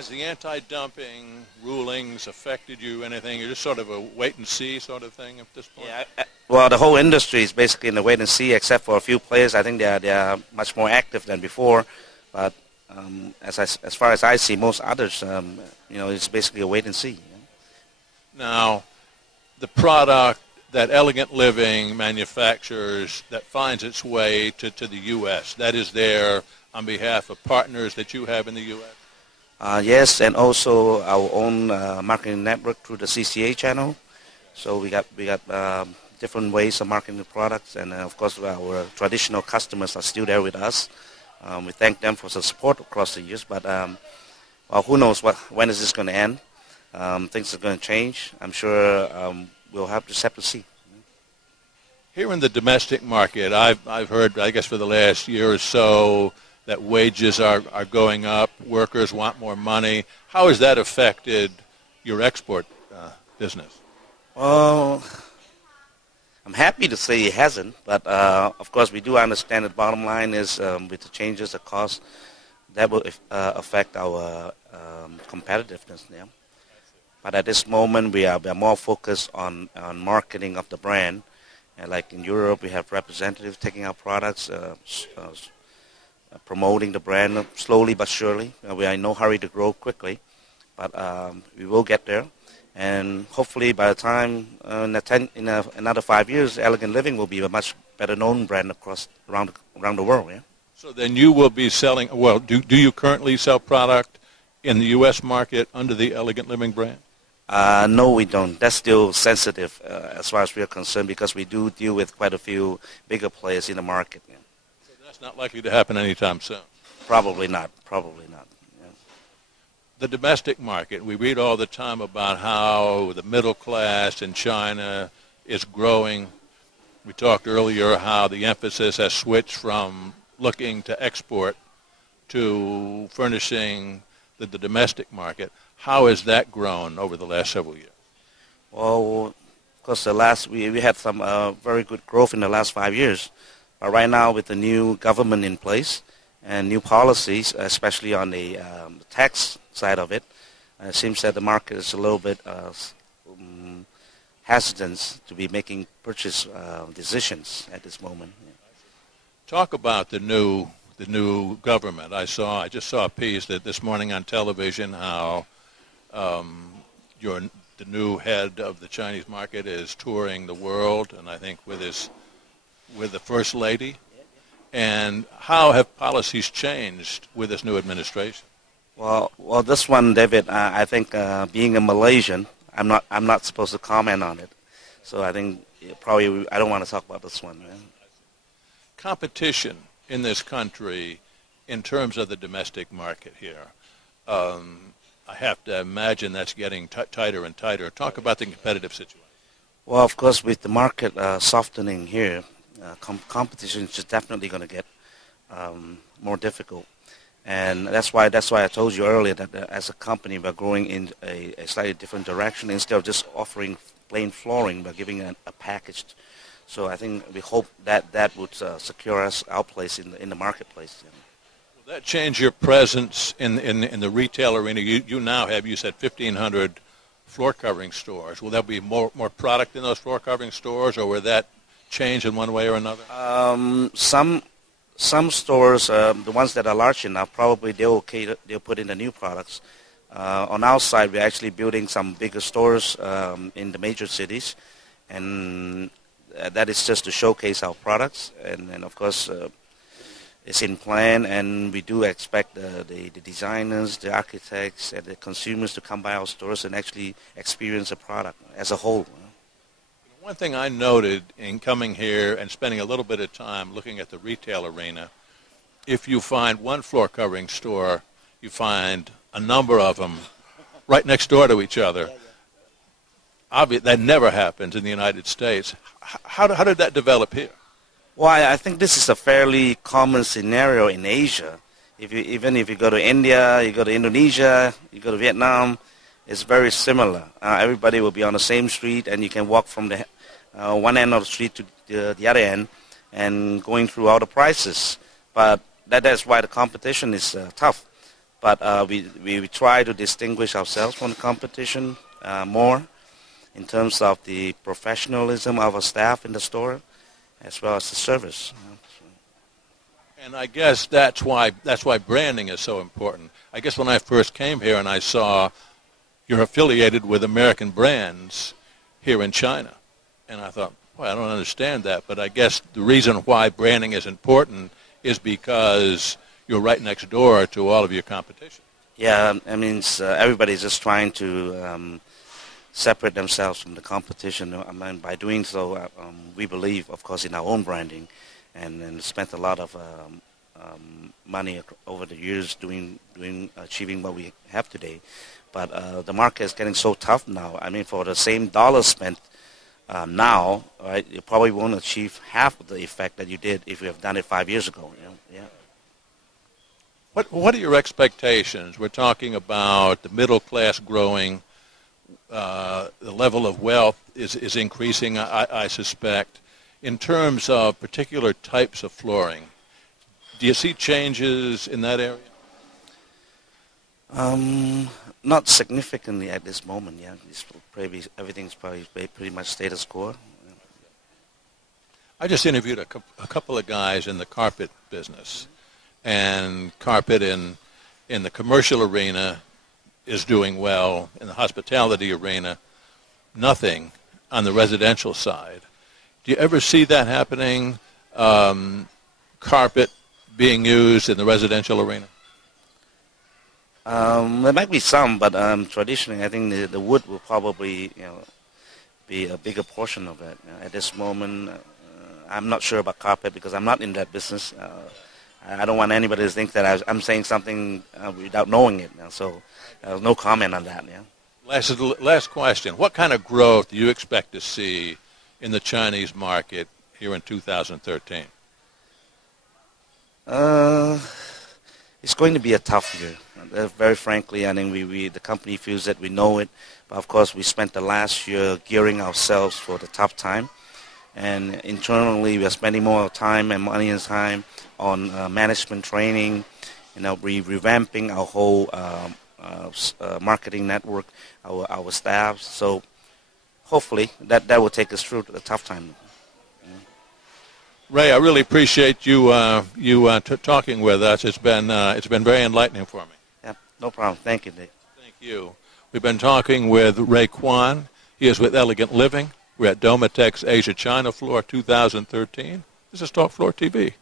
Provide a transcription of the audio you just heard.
Has the anti-dumping rulings affected you anything? You're just sort of a wait-and-see sort of thing at this point? Yeah, well, the whole industry is basically in the wait-and-see, except for a few players. I think they are much more active than before. But as far as I see, most others, it's basically a wait-and-see. Now, the product that Elegant Living manufactures that finds its way to the U.S., that is there on behalf of partners that you have in the U.S.? Yes, and also our own marketing network through the CCA channel. So we got different ways of marketing the products, and of course our traditional customers are still there with us. We thank them for the support across the years, but well, who knows when is this going to end? Things are going to change. I'm sure we'll have to see. Here in the domestic market, I've heard, I guess for the last year or so, that wages are going up, workers want more money. How has that affected your export business? Well, I'm happy to say it hasn't, but of course we do understand the bottom line is with the changes of cost, that will affect our competitiveness now. But at this moment we are more focused on marketing of the brand. And like in Europe, we have representatives taking our products, promoting the brand slowly but surely. We are in no hurry to grow quickly, but we will get there. And hopefully by the time in another 5 years, Elegant Living will be a much better known brand around the world. Yeah. So then you will be selling, well, do you currently sell product in the U.S. market under the Elegant Living brand? No, we don't. That's still sensitive as far as we are concerned because we do deal with quite a few bigger players in the market. Yeah. So that's not likely to happen anytime soon? Probably not. Yeah. The domestic market, we read all the time about how the middle class in China is growing. We talked earlier how the emphasis has switched from looking to export to furnishing the domestic market. How has that grown over the last several years? Well, of course, we had some very good growth in the last 5 years. But right now, with the new government in place and new policies, especially on the tax side of it, it seems that the market is a little bit hesitant to be making purchase decisions at this moment. Yeah. Talk about the new government. I just saw a piece that this morning on television how the new head of the Chinese market is touring the world, and I think with the First Lady. And how have policies changed with this new administration? Well, this one, David, I think being a Malaysian, I'm not supposed to comment on it. So I think probably I don't want to talk about this one. Man. Competition in this country in terms of the domestic market here. I have to imagine that's getting tighter and tighter. Talk about the competitive situation. Well, of course, with the market softening here, competition is definitely going to get more difficult. And that's why I told you earlier that as a company, we're growing in a slightly different direction. Instead of just offering plain flooring, we're giving a package. So I think we hope that would secure us our place in the marketplace. Will that change your presence in the retail arena? You now have, you said, 1,500 floor covering stores. Will there be more product in those floor covering stores, or will that change in one way or another? Some stores, the ones that are large enough, probably they'll put in the new products. On our side, we're actually building some bigger stores in the major cities, and that is just to showcase our products. And of course, it's in plan, and we do expect the designers, the architects, and the consumers to come by our stores and actually experience the product as a whole. One thing I noted in coming here and spending a little bit of time looking at the retail arena, if you find one floor covering store, you find a number of them right next door to each other. That never happens in the United States. How did that develop here? Well, I think this is a fairly common scenario in Asia. Even if you go to India, you go to Indonesia, you go to Vietnam, it's very similar. Everybody will be on the same street, and you can walk from the one end of the street to the other end and going through all the prices. But that's why the competition is tough. But we try to distinguish ourselves from the competition more in terms of the professionalism of our staff in the store, as well as the service. And I guess that's why branding is so important. I guess when I first came here and I saw you're affiliated with American brands here in China, and I thought, well, I don't understand that. But I guess the reason why branding is important is because you're right next door to all of your competition. Yeah, I mean, everybody's just trying to separate themselves from the competition. I mean, by doing so, we believe, of course, in our own branding, and spent a lot of money over the years achieving what we have today. But the market is getting so tough now. I mean, for the same dollar spent now, right, you probably won't achieve half of the effect that you did if you have done it 5 years ago. You know? Yeah. What are your expectations? We're talking about the middle class growing. The level of wealth is increasing, I suspect. In terms of particular types of flooring, do you see changes in that area? Not significantly at this moment. Yeah, everything's probably pretty much status quo. I just interviewed a couple of guys in the carpet business, and carpet in the commercial arena is doing well. In the hospitality arena, nothing on the residential side. Do you ever see that happening? Carpet being used in the residential arena? There might be some, but traditionally, I think the wood will probably, be a bigger portion of it. At this moment, I'm not sure about carpet because I'm not in that business. I don't want anybody to think that I'm saying something without knowing it. So, no comment on that. Yeah. Last question: what kind of growth do you expect to see in the Chinese market here in 2013? It's going to be a tough year. Very frankly, I think the company feels that we know it. But of course, we spent the last year gearing ourselves for the tough time. And internally, we are spending more time and money and time on management training, revamping our whole marketing network, our staff. So hopefully that will take us through the tough time. Ray, I really appreciate you talking with us. It's been very enlightening for me. Yeah, no problem. Thank you, Dave. Thank you. We've been talking with Ray Kwan. He is with Elegant Living. We're at Domotex Asia ChinaFloor 2013. This is Talk Floor TV.